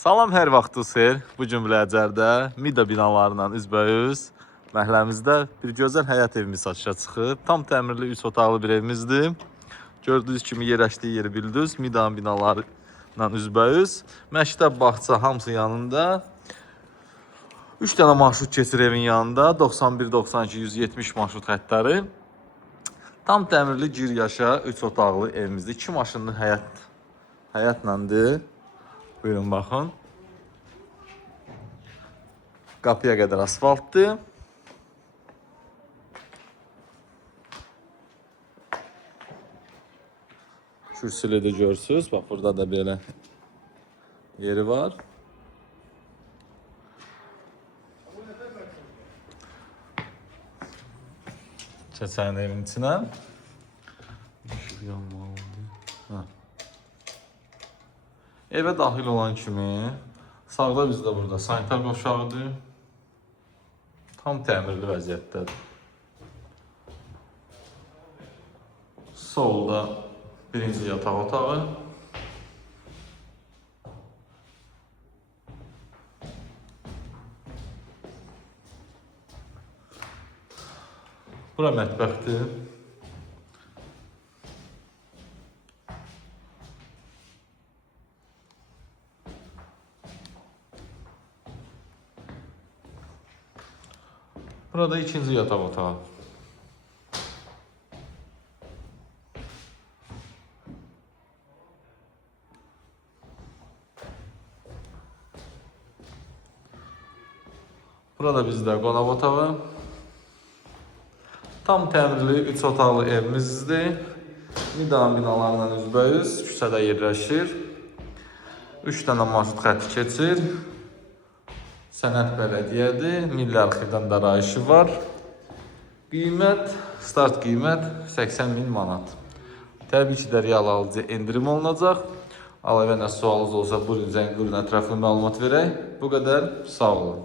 Salam, hər vaxtınız xeyir. Bu gün Biləcərdə Mida binalarından üzbəüz məhəlləmizdə bir gözəl həyat evimiz satışa çıxıb. Tam təmirli 3 otaqlı bir evimizdir. Gördüyünüz kimi yerləşdiyi yeri bildiniz. Mida binalarından üzbəüz. Məktəb, bağça hamısı yanında. 3 dənə marşrut keçir evin yanında. 91, 92, 170 marşrut xəttləri. Tam təmirli gir yaşa 3 otaqlı evimizdir. 2 maşınlı həyatlandır. Buyurun baxın. Qapıya qədər asfaltdır. Kürsülü de görürsünüz. Bax burada da belə yeri var. Keçən evin içinə. Evə daxil olan kimi sağda bizdə burada sanitar qovşağıdır. Tam təmirli vəziyyətdədir. Solda birinci yataq otağı. Bura mətbəxdir. Burada ikinci yataq otağı. Burada bizdə qonaq otağı. Tam təmirli 3 otaqlı evimizdir. Mida binalarından üzbəüz küçədə yerləşir. 3 dənə marşrut xətti keçir. Sənət Bələdiyyədir. Milli arxivdən darayışı var. Qiymət, start qiymət 80.000 manat. Təbii ki, də real alıcı endirim olunacaq. Əlavə nə sualınız olsa, buyurun zəng buyurun ətraflı məlumat verək. Bu qədər, sağ olun.